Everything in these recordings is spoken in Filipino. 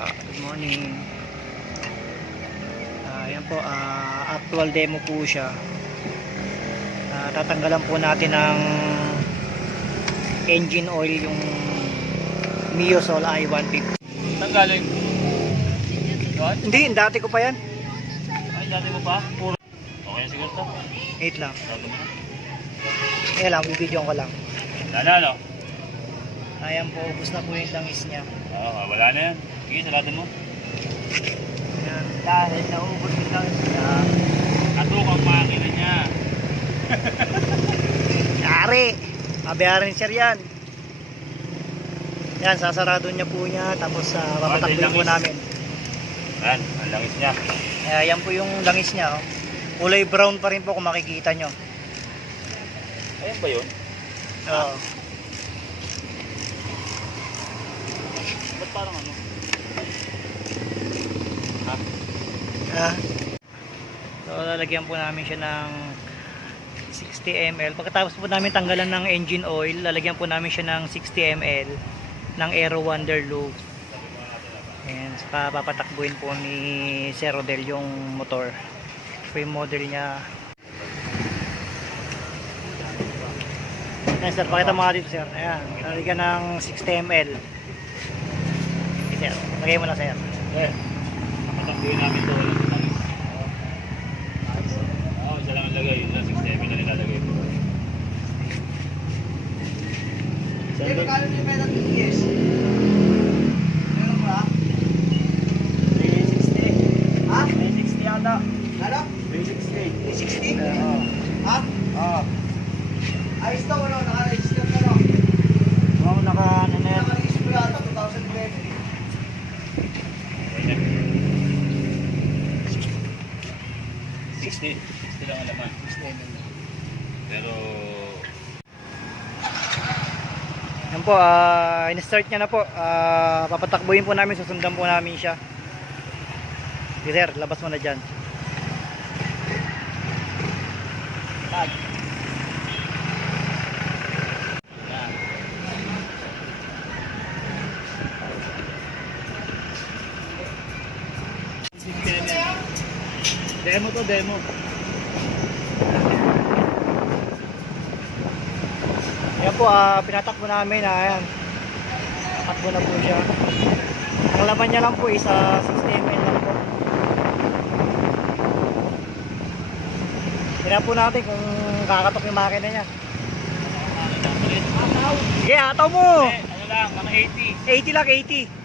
Good morning. Ayan po, actual demo po siya. Tatanggalan po natin ng engine oil yung Miosol i150. Tanggalin. Doon? Hindi, dati ko pa yan. Ay, dati mo pa? Puro. Okay siguro to. 8 lang. Bago mo na. Ayan lang, bibidyoan ko lang. Lalo. Ayan po, ubus na po yung langis niya. Oo, wala na yan. Sige, sarado mo. Ayan, dahil naubos yung langis niya. Katok ang makina niya. Yari! Mabayaran sir yan. Yan, sasarado niya po niya. Tapos papatakbuhin po namin. Ayan, ang langis niya. Ayan po yung langis niya. Oh. Kulay brown pa rin po kung makikita nyo. Ayan ba yun? Oo. Ba't parang ano? Ha? So lalagyan po namin siya ng 60 ml. Pagkatapos po namin tanggalan ng engine oil, lalagyan po namin siya ng 60 ml ng Aero Wonder Lube. Ayan, saka papatakbuhin po ni Sir Rodel yung motor. So yung model niya. Ayan sir, pakita mo nga dito sir. Ayan, lalagyan ng 60 ml. Okay sir, lagay mo na sir. Eh, papatakbuhin namin to. Walang langis. Oo, isa lang ang lagay. Yun lang 6 na nilalagay po. Hindi, magkano niyo may nag-ES? Meron ba? 360. Ha? 360 yata. Ano? 360. 360? Oo. Ha? Oo. Ayos daw, ano? Naka-register ka, no? Oo, ano na yan. Naka-register ko yata, 2020. Okay na. 60 lang ang laman. Pero Yan po, in-start niya na po. Papatakbuhin po namin, susundan po namin siya. Okay sir, labas mo na dyan. Tag. yan. Demo to, demo. Yan po, pinatakbo namin. Ayan. Takbo na po siya. Ang laman niya lang po is 60 ml lang po. Tignan po natin kung kakatok yung makina niya. Sige, hataw mo! Ano lang, mga 80 80. lang, 80.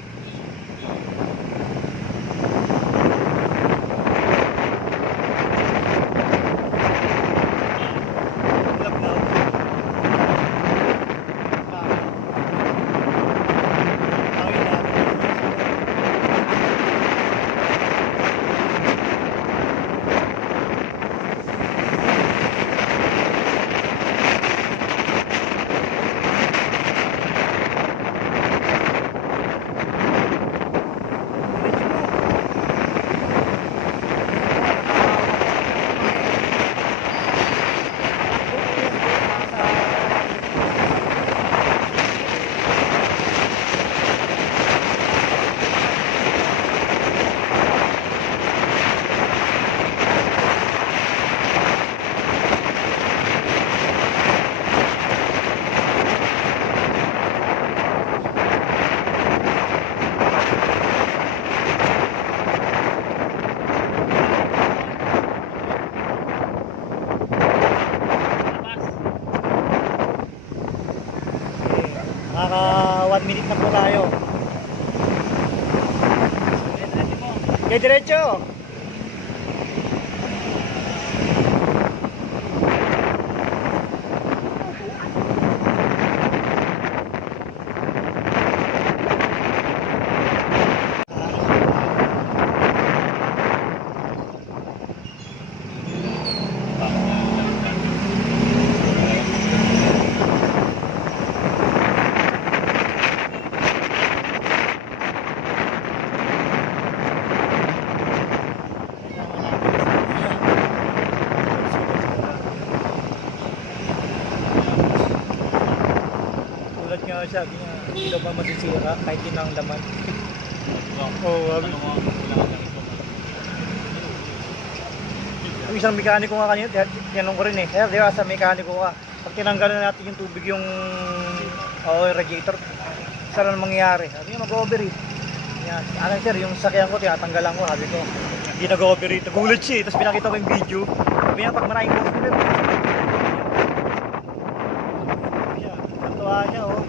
Naka 1 minute na po tayo. Okay, diretso. Sabi niya, hindi daw pa masisira kahit yun ang laman. Oo, Ano mo, kailangan ng ito. yung isang mekaniko nga kanina, tinanong ko rin eh. Kaya di ba sa mekaniko ka, pag tinanggalan natin yung tubig yung radiator, saan na mangyayari? Sabi niya mag-overheat. Yan. Ano sir, yung sakyan ko, tinatanggalan ko, sabi ko, hindi nag-overheat. Nagulat siya eh, tapos pinakita ko yung video. Sabi niya, pag maraming customer, siya, natuwa siya oh.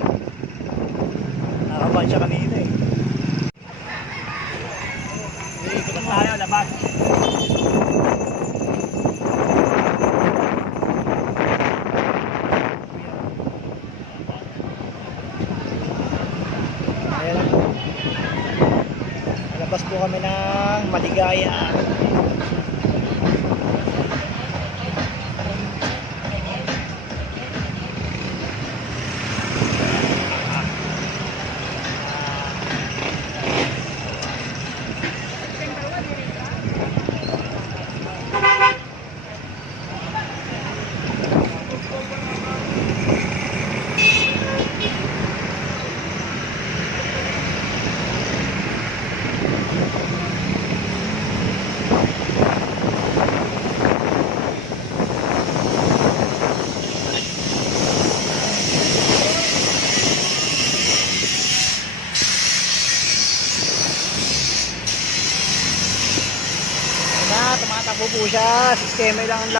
Nakaban siya kanina eh. Ikot tayo, labas. Ayan lang po. Labas po kami ng Maligaya. Tumatakbo po siya. Sistema lang ang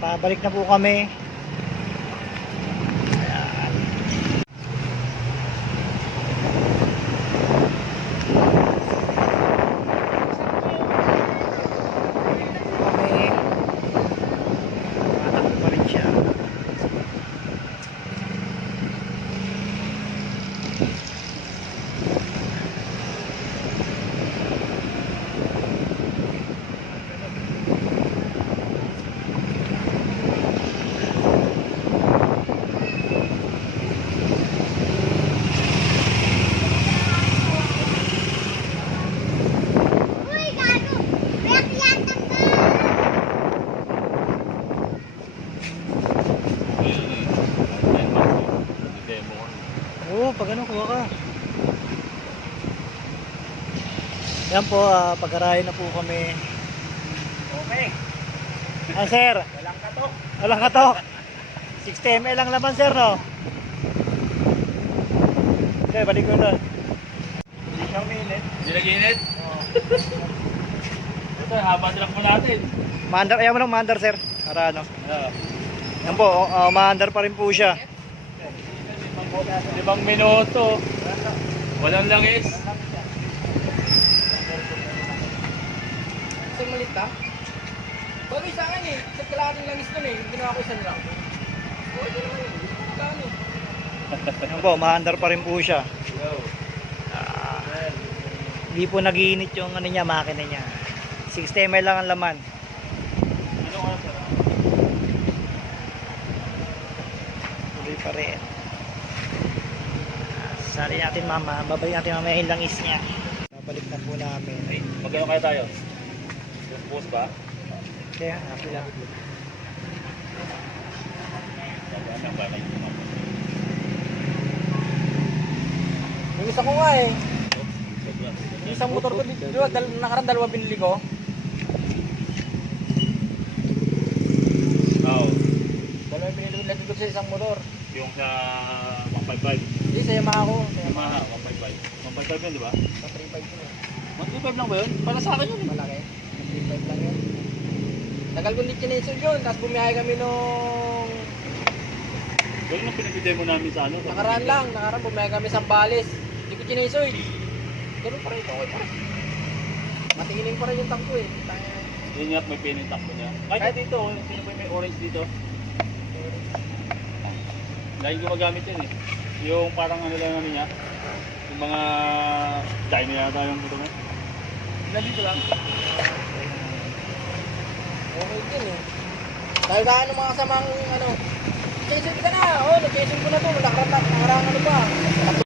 pabalik na po kami. Ayan. Kami. Tumatakbo pa rin siya. Oo, pag ano, kuha ka. Yan po, pag-arahin na po kami. Okay. Ah, sir. Walang katok. Walang katok. 60 ml lang laman, sir, no? Okay, balik ko doon. Hindi siya umilit. Hindi nag-init? Ito, haba lang po natin. Maandar, ayaw mo lang maandar, sir. Para ano. Oo. Yan po, maandar pa rin po siya. 5 minuto. Walang langis. Isang malit ka? Bagay sa akin eh. Sa kalating langis nun eh. Ginawa ko isang lang. Okay naman yun. Kailangan eh. Yan po, maandar pa rin po siya. Yo. Hindi po nagiinit yung ano niya, makina niya. 60 ml lang ang laman. Ano ka sir? Tuloy pa rin. Sali natin mama, babalik natin mamaya yung langis niya. Babalik na po namin. Ay, magkano kaya tayo? Post ba? Kaya, happy lang. Yung isa ko nga eh. Yung isang motor ko dito, nakaraan dalawa binili ko. Oo. Dalawa binili ko lang dito sa isang motor. Yung sa 155. Hindi, sa Yamaha ko. Sa Yamaha. Yamaha, 155. 155 yun, di ba? Sa 3.5 ko na. 155 lang ba yun? Para sa akin yun. Malaki. 3.5 lang yun. Tagal ko din chinesod yun. Tapos bumiyahe kami nung... Ganun ang pinag-demo namin sa ano. Nakaraan lang. Nakaraan bumiyahe kami sa Bales. Hindi ko chinesod. Ganun pa rin. Okay pa rin. Matiining pa rin yung tangko eh. Yun nga, may pin yung takbo niya. Kahit dito, sino ba yung may orange dito? Lagi gumagamit yun eh. Yung parang ano lang namin niya. Yung mga China yata yung puto mo. Ilan dito lang? Okay din eh. Dahil ka ano mga kasamang ano. Chinesod ka na. Oh, nag-chinesod ko na to. Nakarang ano pa.